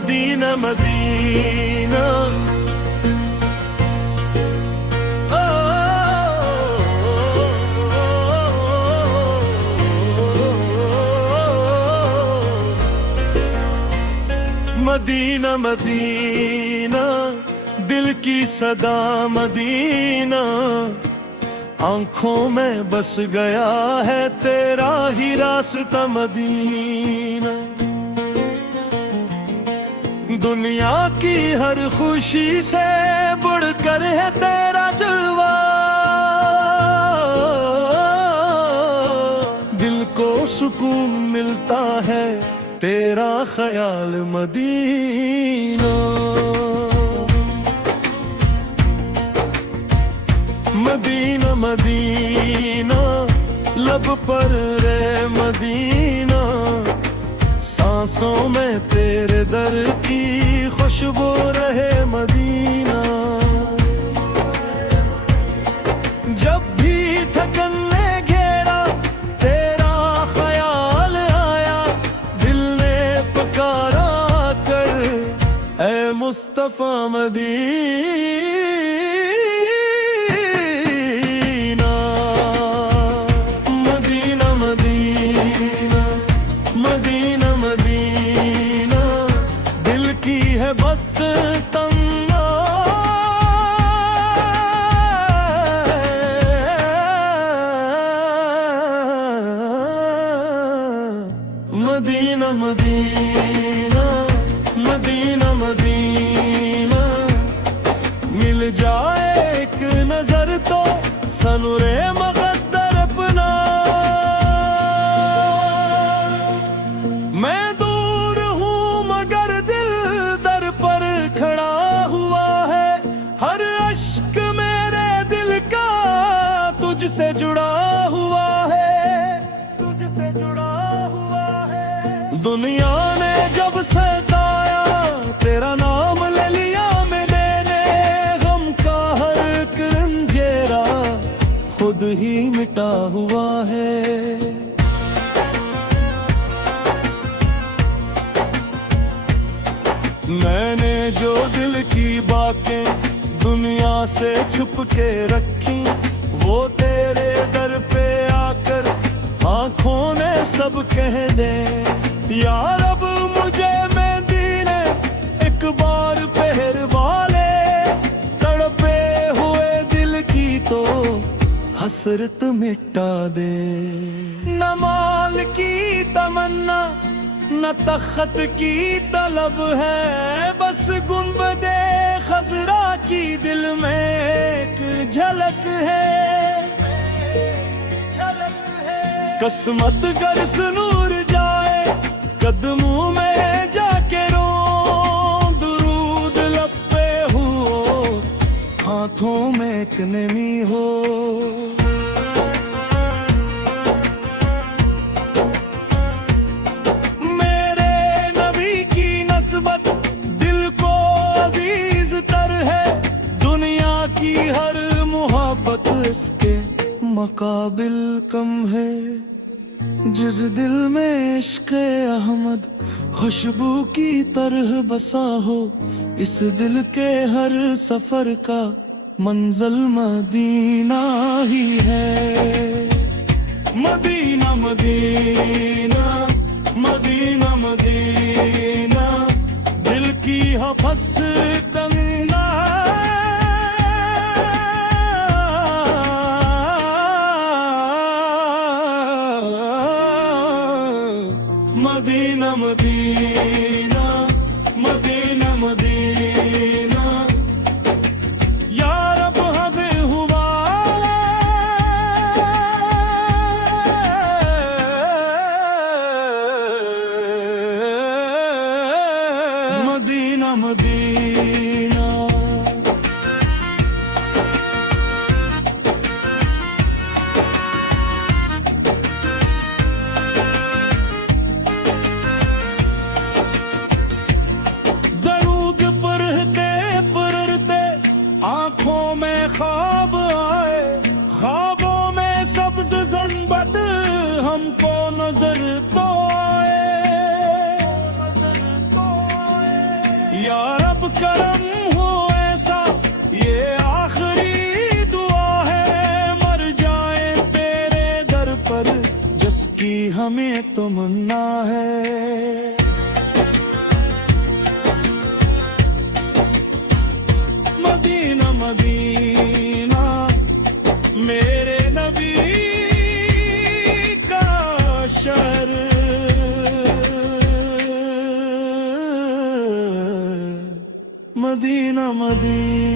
Medina Medina Medina Medina दिल की सदा मदीना, आंखों में बस गया है तेरा ही रास्ता मदीना। दुनिया की हर खुशी से बढ़कर है तेरा जलवा, दिल को सुकून मिलता है तेरा ख्याल मदीना। मदीना मदीना लब पर रे मदीना, सांसों में तेरे दर की खुशबू रहे मदीना। जब भी थकन ने घेरा तेरा ख्याल आया, दिल ने पुकारा कर ऐ मुस्तफा मदीना। बस तमन्ना मदीना मदीना मदीना मदीना, मिल जाए एक नजर तो सनुरे मगद्दर अपना। मैं दूर हूँ मगर दिल दर पर खड़ा हुआ है, हर अश्क मेरे दिल का तुझसे जुड़ा हुआ है, तुझसे जुड़ा हुआ है। दुनिया ने जब सताया तेरा नाम ले लिया मैंने, गम का हर रंजेरा खुद ही मिटा हुआ है। मैंने जो दिल की बातें दुनिया से छुप के रखी, वो तेरे दर पे आकर आंखों ने सब कह दे। यार अब मुझे मदीने एक बार पहर वाले, तड़पे हुए दिल की तो हसरत मिटा दे। न माल की तमन्ना न तख्त की तलब है, बस गुंबदे खजरा की दिल में एक झलक है, झलक है। किस्मत गर्स नूर जाए कदमों में जाके रो, दुरूद लब पे हो हाथों में एक नमी हो। दिल को अजीज तर है, दुनिया की हर मोहब्बत इसके मुकाबिल कम है। जिस दिल में इश्क़ अहमद खुशबू की तरह बसा हो, इस दिल के हर सफर का मंजिल मदीना ही है। मदीना मदीना मदीना मदीना, दिल की हफस तमन्ना। मदीना मदीना मदीना मदीना, यार अब हमें हुआ मदीना मदीना। या रब करम हो ऐसा, ये आखिरी दुआ है। मर जाए तेरे दर पर, जिसकी हमें तमन्ना है। मदीना मदीना मेरे नबी का शहर, मदीना मदीना।